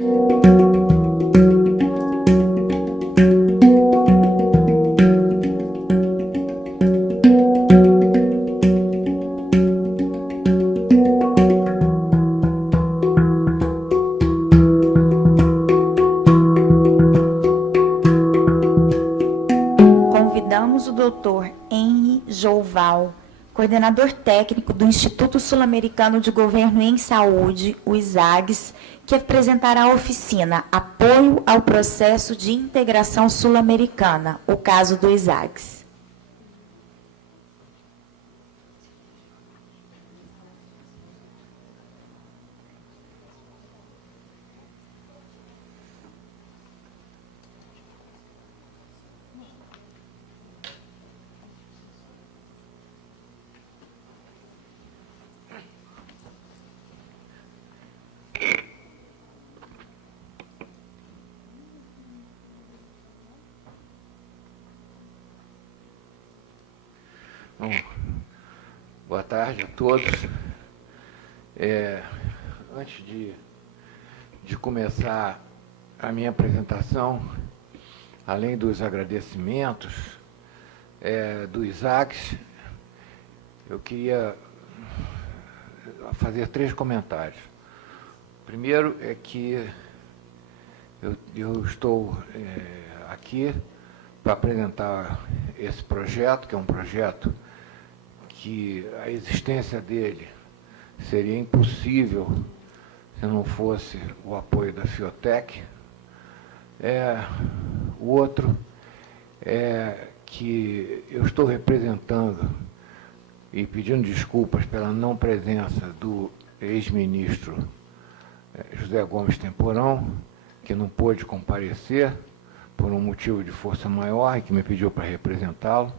Convidamos o Dr. Henry Jouval, coordenador técnico do Instituto Sul-Americano de Governo em Saúde, o ISAGS, que apresentará a oficina Apoio ao Processo de Integração Sul-Americana, o caso do ISAGS. Bom, boa tarde a todos. Antes de começar a minha apresentação, além dos agradecimentos do ISAGS, eu queria fazer 3 comentários. Primeiro é que eu estou aqui para apresentar esse projeto, que é um projeto que a existência dele seria impossível se não fosse o apoio da Fiotec. O outro é que eu estou representando e pedindo desculpas pela não presença do ex-ministro José Gomes Temporão, que não pôde comparecer por um motivo de força maior e que me pediu para representá-lo.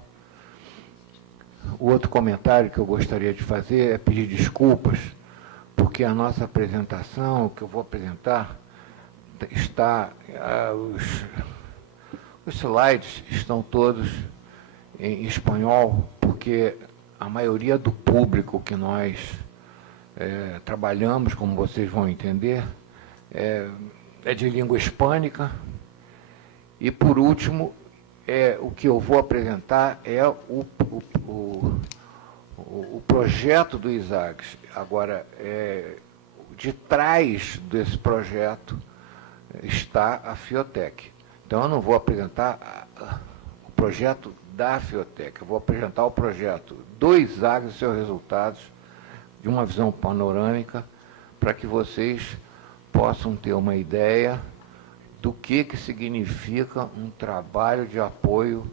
O outro comentário que eu gostaria de fazer é pedir desculpas, porque a nossa apresentação, o que eu vou apresentar, os slides estão todos em espanhol, porque a maioria do público que nós trabalhamos, como vocês vão entender, é de língua hispânica. E, por último, o que eu vou apresentar é o projeto do ISAGS. Agora, de trás desse projeto está a Fiotec. Então, eu não vou apresentar o projeto da Fiotec, eu vou apresentar o projeto do ISAGS e seus resultados de uma visão panorâmica para que vocês possam ter uma ideia do que significa um trabalho de apoio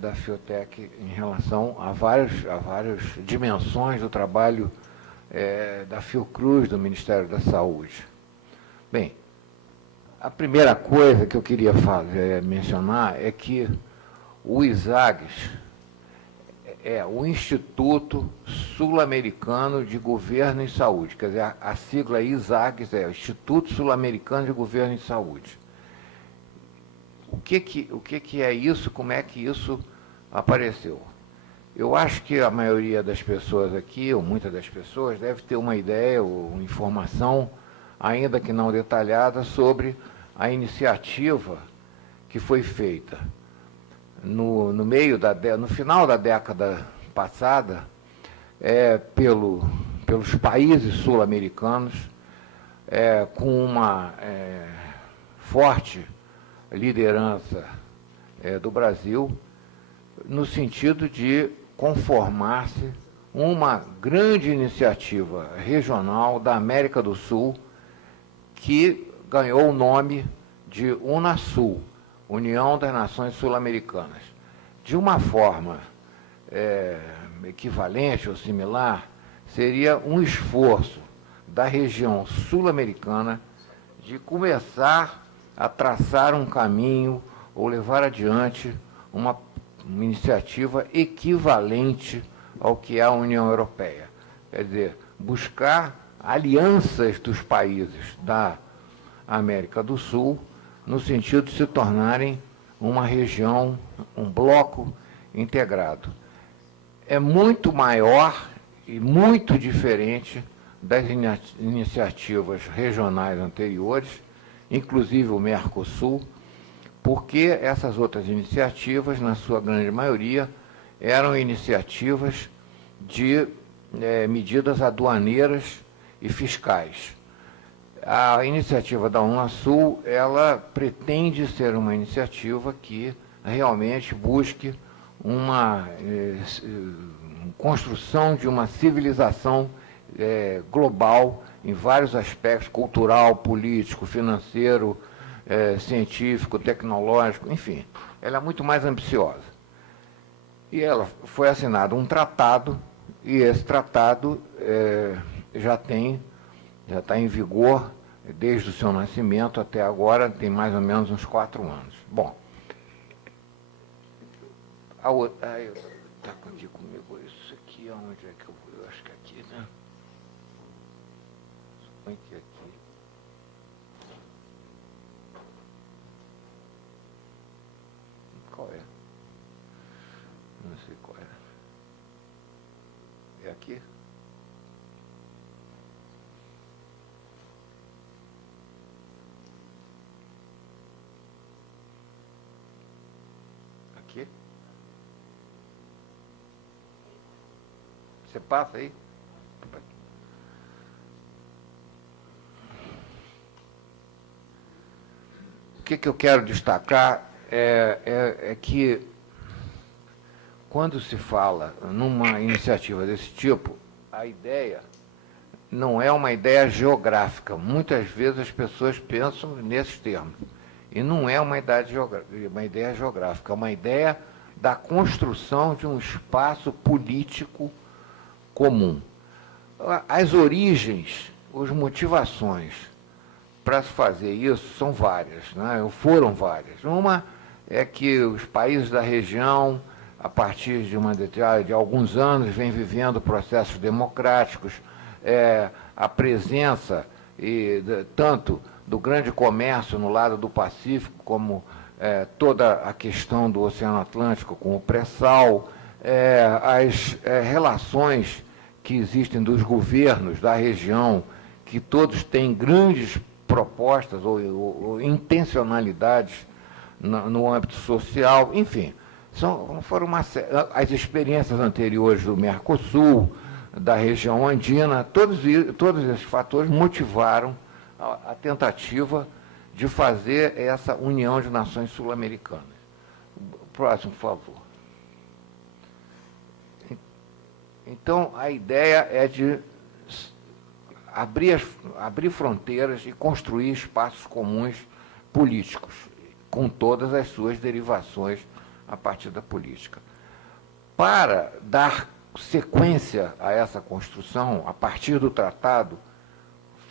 da Fiotec em relação a várias dimensões do trabalho da Fiocruz, do Ministério da Saúde. Bem, a primeira coisa que eu queria mencionar é que o ISAGS é o Instituto Sul-Americano de Governo em Saúde, quer dizer, a sigla ISAGS é o Instituto Sul-Americano de Governo em Saúde. O que é isso? Como é que isso apareceu? Eu acho que a maioria das pessoas aqui, ou muitas das pessoas, deve ter uma ideia ou informação, ainda que não detalhada, sobre a iniciativa que foi feita no final da década passada, pelos países sul-americanos, com uma forte liderança do Brasil, no sentido de conformar-se uma grande iniciativa regional da América do Sul, que ganhou o nome de UNASUL, União das Nações Sul-Americanas. De uma forma equivalente ou similar, seria um esforço da região sul-americana de começar a traçar um caminho ou levar adiante uma iniciativa equivalente ao que é a União Europeia. Quer dizer, buscar alianças dos países da América do Sul, no sentido de se tornarem uma região, um bloco integrado. É muito maior e muito diferente das iniciativas regionais anteriores, inclusive o Mercosul, porque essas outras iniciativas, na sua grande maioria, eram iniciativas de medidas aduaneiras e fiscais. A iniciativa da Unasul, ela pretende ser uma iniciativa que realmente busque uma construção de uma civilização global em vários aspectos, cultural, político, financeiro, científico, tecnológico, enfim. Ela é muito mais ambiciosa. E ela foi assinado um tratado, e esse tratado já está em vigor desde o seu nascimento até agora, tem mais ou menos uns 4 anos. Bom, a outra... Está aqui comigo isso aqui, onde é que eu vou? Eu acho que é aqui, né? Põe aqui. Qual é? Não sei qual é. É aqui? Aqui? Você passa aí? O que eu quero destacar é que, quando se fala numa iniciativa desse tipo, a ideia não é uma ideia geográfica. Muitas vezes as pessoas pensam nesses termos. E não é uma ideia geográfica, é uma ideia da construção de um espaço político comum. As origens, as motivações para se fazer isso são várias, né? Foram várias. Uma é que os países da região, a partir de alguns anos, vêm vivendo processos democráticos, a presença tanto do grande comércio no lado do Pacífico, como toda a questão do Oceano Atlântico com o pré-sal, as relações que existem dos governos da região, que todos têm grandes propostas ou intencionalidades no âmbito social, enfim, foram as experiências anteriores do Mercosul, da região andina, todos esses fatores motivaram a tentativa de fazer essa União de Nações Sul-Americanas. Próximo, por favor. Então, a ideia é de abrir fronteiras e construir espaços comuns políticos, com todas as suas derivações a partir da política. Para dar sequência a essa construção, a partir do tratado,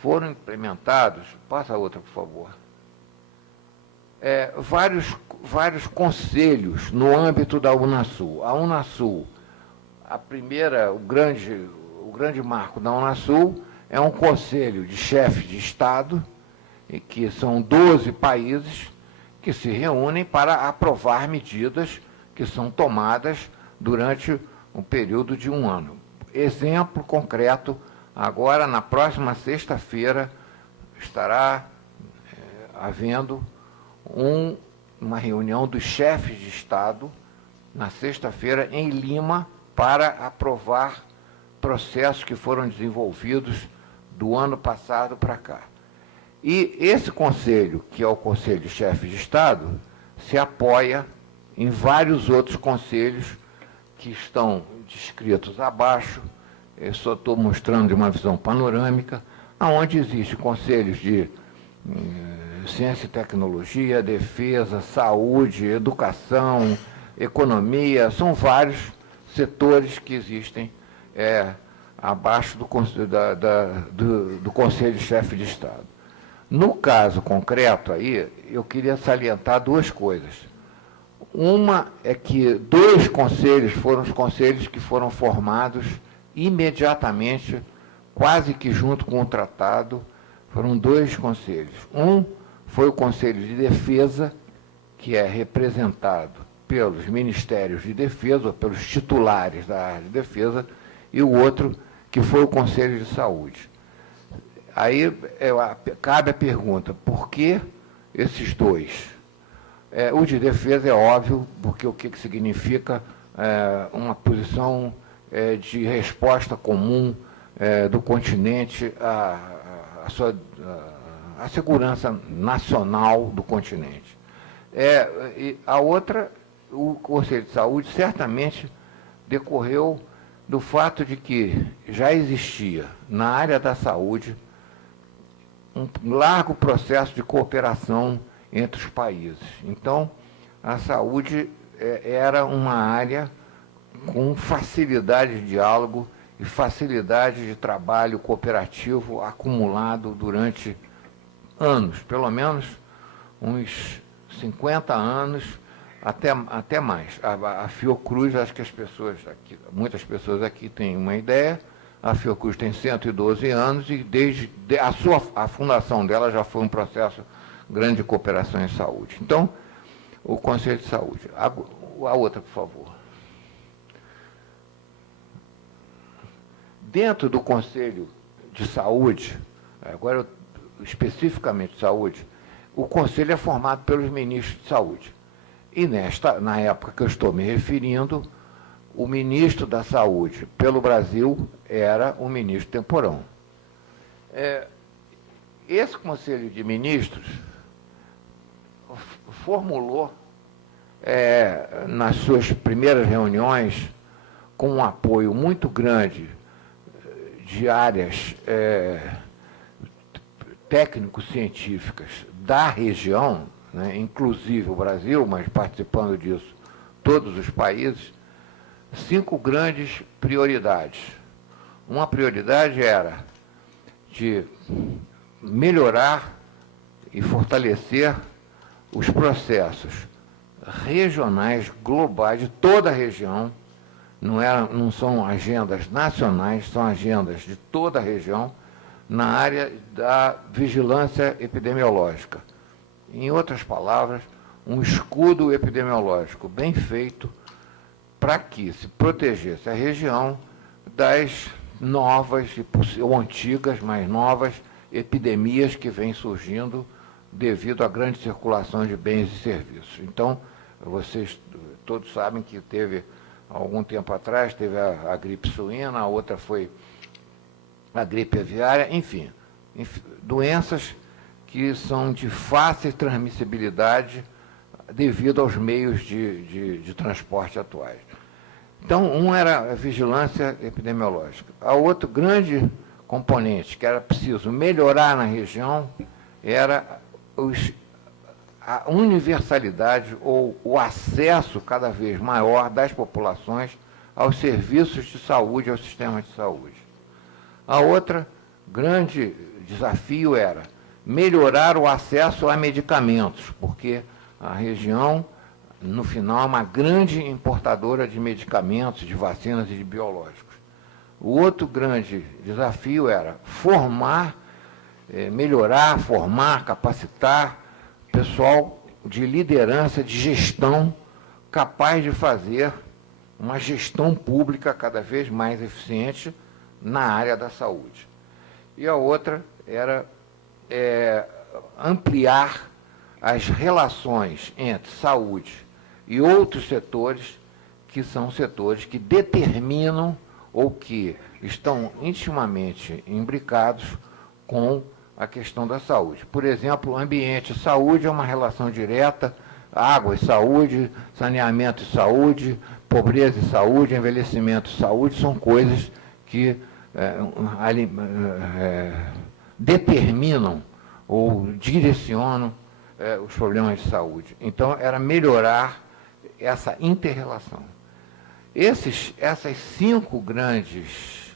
foram implementados, passa a outra, por favor, vários conselhos no âmbito da Unasul. A Unasul, o grande marco da Unasul é um conselho de chefes de Estado, que são 12 países, que se reúnem para aprovar medidas que são tomadas durante um período de 1 ano. Exemplo concreto, agora, na próxima sexta-feira, estará havendo uma reunião dos chefes de Estado, na sexta-feira, em Lima, para aprovar processos que foram desenvolvidos do ano passado para cá. E esse conselho, que é o Conselho de Chefes de Estado, se apoia em vários outros conselhos que estão descritos abaixo. Eu só estou mostrando de uma visão panorâmica, onde existem conselhos de ciência e tecnologia, defesa, saúde, educação, economia, são vários setores que existem abaixo do Conselho de Chefe de Estado. No caso concreto aí, eu queria salientar 2 coisas. Uma é que 2 conselhos foram os conselhos que foram formados imediatamente, quase que junto com o tratado, foram 2 conselhos. Um foi o Conselho de Defesa, que é representado pelos Ministérios de Defesa, ou pelos titulares da área de defesa, e o outro, que foi o Conselho de Saúde. Aí cabe a pergunta, por que esses dois? O de defesa é óbvio, porque o que significa uma posição de resposta comum do continente à segurança nacional do continente. E a outra, o Conselho de Saúde certamente decorreu do fato de que já existia na área da saúde um largo processo de cooperação entre os países. Então, a saúde era uma área com facilidade de diálogo e facilidade de trabalho cooperativo acumulado durante anos, pelo menos uns 50 anos, até mais. A Fiocruz, acho que muitas pessoas aqui têm uma ideia, a Fiocruz tem 112 anos e desde a fundação dela já foi um processo grande de cooperação em saúde. Então, o Conselho de Saúde. A outra, por favor. Dentro do Conselho de Saúde, agora especificamente de saúde, o Conselho é formado pelos ministros de saúde. E na época que eu estou me referindo, o ministro da Saúde pelo Brasil era o ministro Temporão. Esse Conselho de Ministros formulou, nas suas primeiras reuniões, com um apoio muito grande de áreas técnico-científicas da região, né, inclusive o Brasil, mas participando disso todos os países, 5 grandes prioridades. Uma prioridade era de melhorar e fortalecer os processos regionais, globais, de toda a região. Não são agendas nacionais, são agendas de toda a região, na área da vigilância epidemiológica. Em outras palavras, um escudo epidemiológico bem feito para que se protegesse a região das novas, ou antigas, mas novas, epidemias que vêm surgindo devido à grande circulação de bens e serviços. Então, vocês todos sabem que teve, algum tempo atrás, teve a gripe suína, a outra foi a gripe aviária, enfim, doenças que são de fácil transmissibilidade devido aos meios de transporte atuais. Então, um era a vigilância epidemiológica. A outro grande componente que era preciso melhorar na região era a universalidade ou o acesso cada vez maior das populações aos serviços de saúde, ao sistema de saúde. A outra grande desafio era melhorar o acesso a medicamentos, porque a região, no final, é uma grande importadora de medicamentos, de vacinas e de biológicos. O outro grande desafio era melhorar, formar, capacitar pessoal de liderança, de gestão, capaz de fazer uma gestão pública cada vez mais eficiente na área da saúde. E a outra era ampliar as relações entre saúde e outros setores, que são setores que determinam ou que estão intimamente imbricados com a questão da saúde. Por exemplo, ambiente e saúde é uma relação direta, água e saúde, saneamento e saúde, pobreza e saúde, envelhecimento e saúde, são coisas que determinam ou direcionam os problemas de saúde. Então, era melhorar essa inter-relação. Esses 5 grandes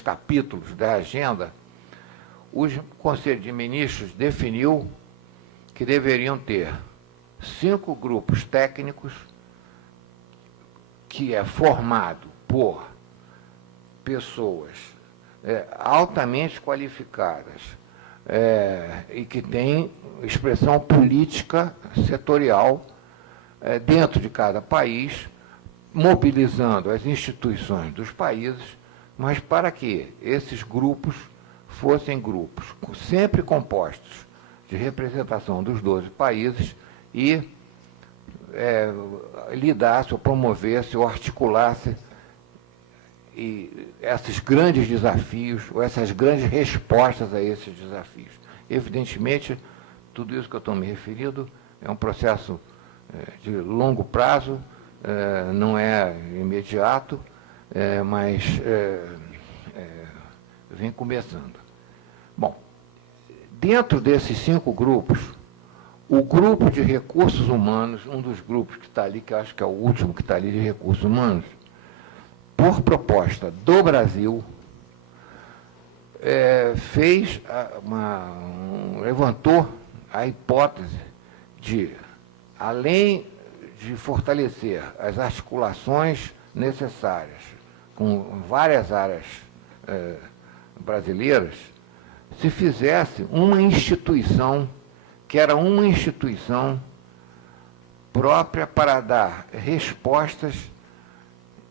capítulos da agenda, o Conselho de Ministros definiu que deveriam ter 5 grupos técnicos, que é formado por pessoas altamente qualificadas e que têm expressão política setorial dentro de cada país, mobilizando as instituições dos países, mas para que esses grupos fossem grupos sempre compostos de representação dos 12 países e lidasse, ou promovesse, ou articulasse esses grandes desafios, ou essas grandes respostas a esses desafios. Evidentemente, tudo isso que eu estou me referindo é um processo de longo prazo, não é imediato, mas vem começando. Bom, dentro desses 5 grupos, o grupo de recursos humanos, um dos grupos que está ali, que eu acho que é o último que está ali de recursos humanos, por proposta do Brasil, levantou a hipótese de, além de fortalecer as articulações necessárias com várias áreas brasileiras, se fizesse uma instituição, que era uma instituição própria para dar respostas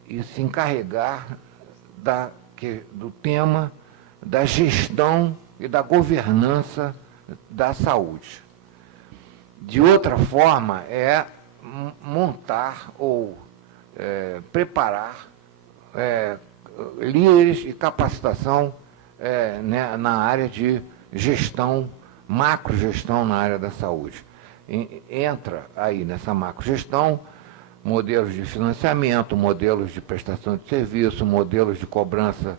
e se encarregar do tema da gestão e da governança da saúde. De outra forma, é montar ou preparar líderes e capacitação na área de gestão, macrogestão na área da saúde. Entra aí nessa macrogestão modelos de financiamento, modelos de prestação de serviço, modelos de cobrança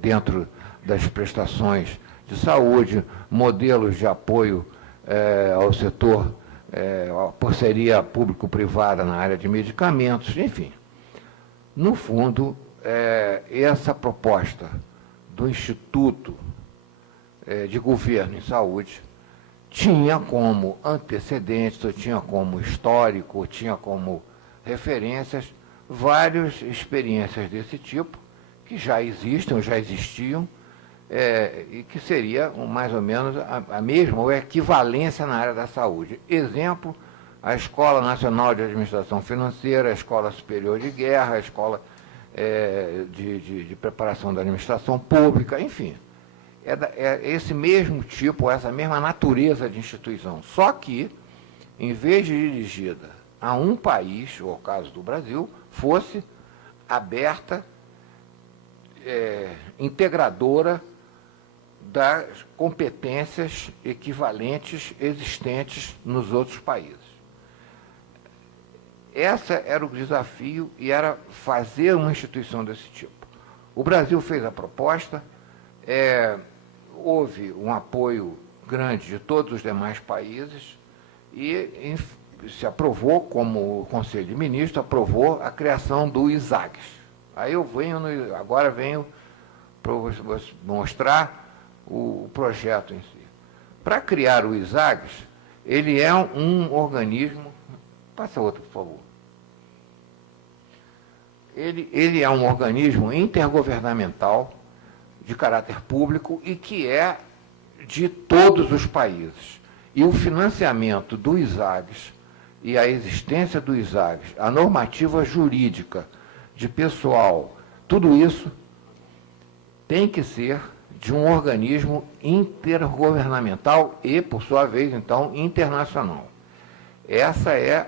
dentro das prestações de saúde, modelos de apoio ao setor, a parceria público-privada na área de medicamentos, enfim. No fundo, essa proposta do Instituto de Governo em Saúde tinha como antecedentes, ou tinha como histórico, ou tinha como referências várias experiências desse tipo, que já existem, ou já existiam, e que seria mais ou menos a mesma, ou equivalência na área da saúde. Exemplo, a Escola Nacional de Administração Financeira, a Escola Superior de Guerra, a Escola de Preparação da Administração Pública, enfim. É esse mesmo tipo, essa mesma natureza de instituição. Só que, em vez de dirigida a um país, ou o caso do Brasil, fosse aberta, integradora das competências equivalentes existentes nos outros países. Esse era o desafio e era fazer uma instituição desse tipo. O Brasil fez a proposta, houve um apoio grande de todos os demais países e se aprovou, como o Conselho de Ministros aprovou a criação do ISAGS. Aí eu agora venho para mostrar o projeto em si. Para criar o ISAGS, ele é um organismo... Passa outro, por favor. Ele é um organismo intergovernamental de caráter público e que é de todos os países. E o financiamento do ISAGS e a existência do ISAGS, a normativa jurídica de pessoal, tudo isso tem que ser de um organismo intergovernamental e, por sua vez, então, internacional. Essa é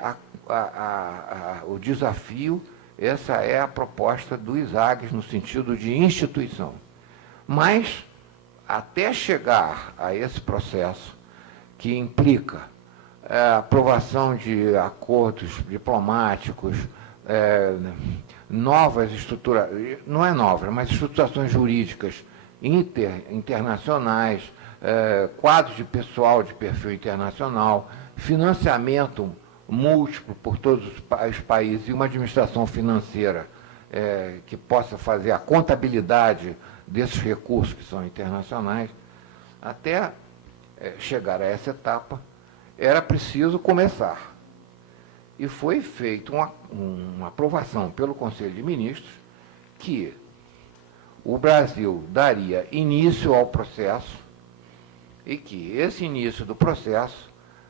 o desafio, essa é a proposta do ISAGS no sentido de instituição. Mas, até chegar a esse processo, que implica a aprovação de acordos diplomáticos, novas estruturas, não é novas, mas estruturações jurídicas internacionais, quadros de pessoal de perfil internacional, financiamento múltiplo por todos os países e uma administração financeira que possa fazer a contabilidade desses recursos que são internacionais, até chegar a essa etapa, era preciso começar. E foi feita uma aprovação pelo Conselho de Ministros que o Brasil daria início ao processo e que esse início do processo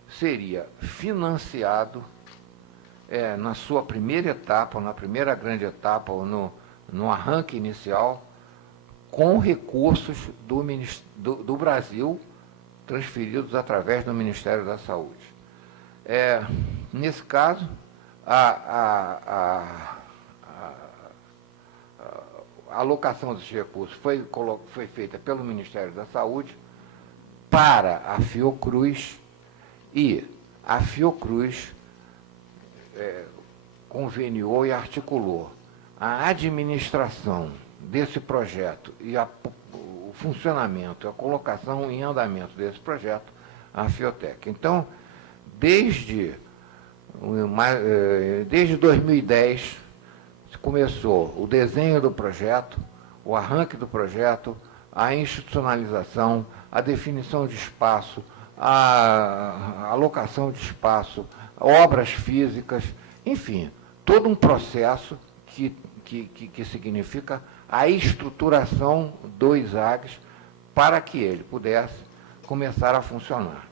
seria financiado na sua primeira etapa, na primeira grande etapa, ou no arranque inicial, com recursos do Brasil, transferidos através do Ministério da Saúde. Nesse caso, a alocação desses recursos foi feita pelo Ministério da Saúde para a Fiocruz, e a Fiocruz conveniou e articulou a administração desse projeto e o funcionamento, a colocação em andamento desse projeto, a Fiotec. Então, desde 2010, começou o desenho do projeto, o arranque do projeto, a institucionalização, a definição de espaço, a alocação de espaço, obras físicas, enfim, todo um processo que significa a estruturação do ISAGS para que ele pudesse começar a funcionar.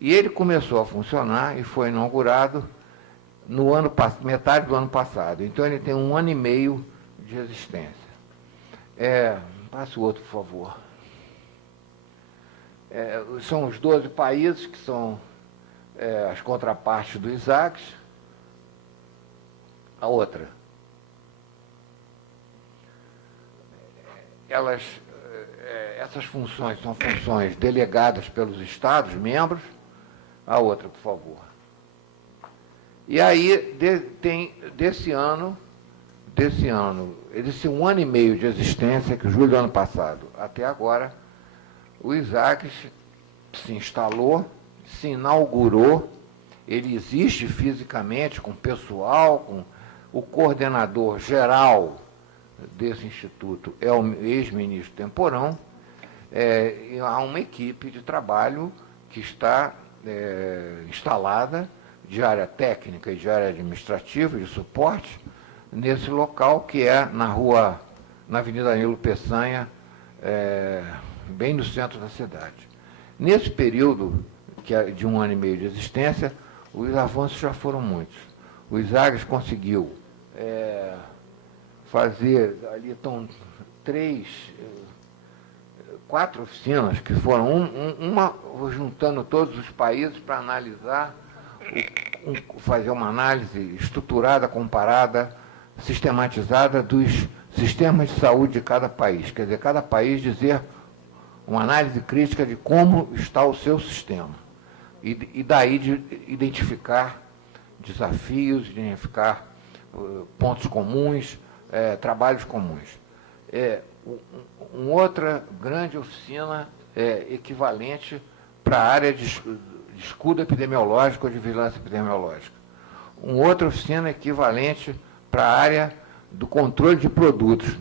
E ele começou a funcionar e foi inaugurado no metade do ano passado. Então, ele tem 1 ano e meio de existência. Passe o outro, por favor. São os 12 países que são as contrapartes do ISAGS. A outra. Essas funções são funções delegadas pelos Estados-membros. A outra, por favor. E aí, desse 1 ano e meio de existência, que julho do ano passado até agora, o ISAGS se instalou, se inaugurou, ele existe fisicamente, com pessoal, com o coordenador geral desse instituto, é o ex-ministro Temporão, e há uma equipe de trabalho que está instalada, de área técnica e de área administrativa, de suporte, nesse local que é na Avenida Nilo Peçanha, bem no centro da cidade. Nesse período de 1 ano e meio de existência, os avanços já foram muitos. O ISAGS conseguiu fazer, ali estão 4 oficinas, que foram uma juntando todos os países para analisar, fazer uma análise estruturada, comparada, sistematizada dos sistemas de saúde de cada país. Quer dizer, cada país dizer uma análise crítica de como está o seu sistema. E daí de identificar desafios, identificar pontos comuns, trabalhos comuns. Uma outra grande oficina equivalente para a área de escudo epidemiológico ou de vigilância epidemiológica. Uma outra oficina equivalente para a área do controle de produtos,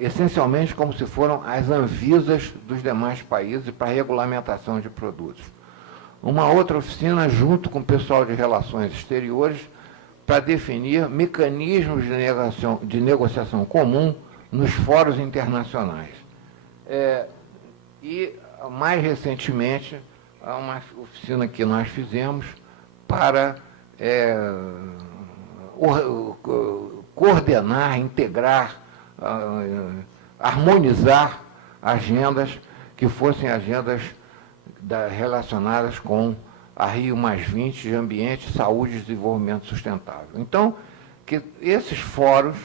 essencialmente como se foram as Anvisas dos demais países para a regulamentação de produtos. Uma outra oficina junto com o pessoal de relações exteriores para definir mecanismos de negociação comum nos fóruns internacionais. E, mais recentemente, há uma oficina que nós fizemos para coordenar, integrar, harmonizar agendas que fossem agendas relacionadas com a Rio+20 de Ambiente, Saúde e Desenvolvimento Sustentável. Então, que esses fóruns,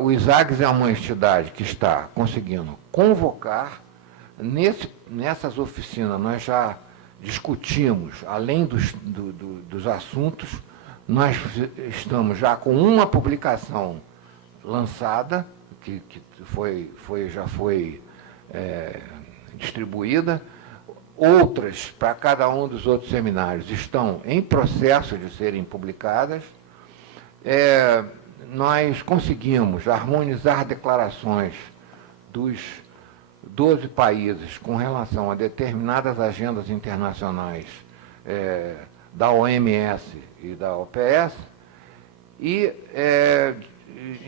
o ISAGS é uma entidade que está conseguindo convocar. Nessas oficinas, nós já discutimos, além dos assuntos, nós estamos já com uma publicação lançada, que já foi distribuída. Outras, para cada um dos outros seminários, estão em processo de serem publicadas. Nós conseguimos harmonizar declarações dos 12 países com relação a determinadas agendas internacionais da OMS e da OPS, e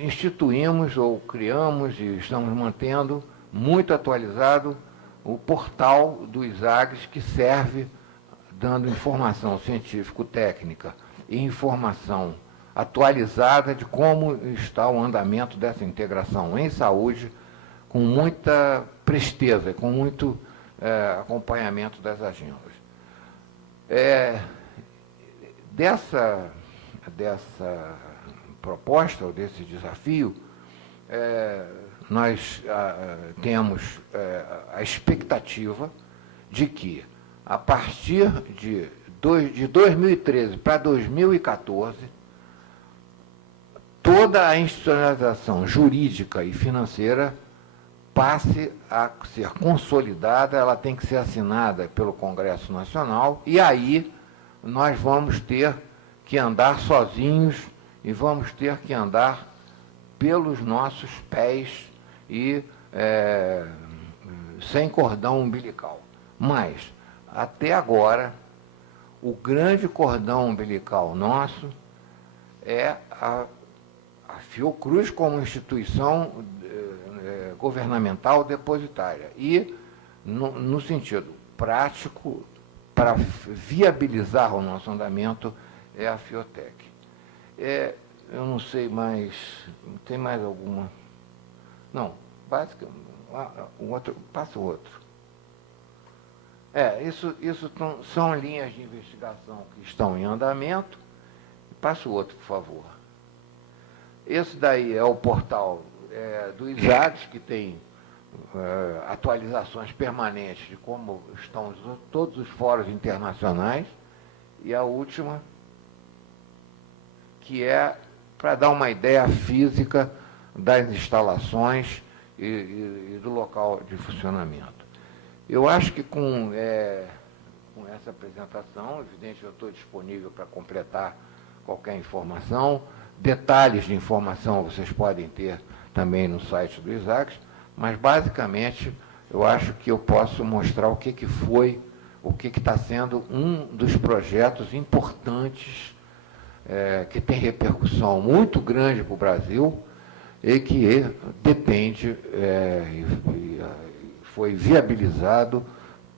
instituímos ou criamos e estamos mantendo muito atualizado o portal do ISAGS, que serve dando informação científico-técnica e informação atualizada de como está o andamento dessa integração em saúde com muita presteza, com muito acompanhamento das agendas. Dessa proposta, ou desse desafio, nós temos a expectativa de que, a partir de 2013 para 2014, toda a institucionalização jurídica e financeira passe a ser consolidada, ela tem que ser assinada pelo Congresso Nacional, e aí nós vamos ter que andar sozinhos e vamos ter que andar pelos nossos pés e sem cordão umbilical. Mas, até agora, o grande cordão umbilical nosso é a Fiocruz como instituição governamental depositária. E, no sentido prático, para viabilizar o nosso andamento, é a Fiotec. Eu não sei mais, tem mais alguma? Não, basicamente, passa o outro. Isso são linhas de investigação que estão em andamento. Passa o outro, por favor. Esse daí é o portal do ISAGS, que tem atualizações permanentes de como estão todos os fóruns internacionais. E a última, que é para dar uma ideia física das instalações e do local de funcionamento. Eu acho que com essa apresentação, evidente, eu estou disponível para completar qualquer informação. Detalhes de informação vocês podem ter também no site do ISAGS, mas, basicamente, eu acho que eu posso mostrar o que foi, o que está sendo um dos projetos importantes que tem repercussão muito grande para o Brasil e que depende, foi viabilizado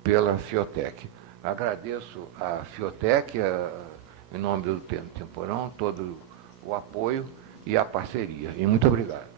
pela Fiotec. Agradeço à Fiotec, em nome do Temporão, todo o apoio e a parceria. E muito obrigado.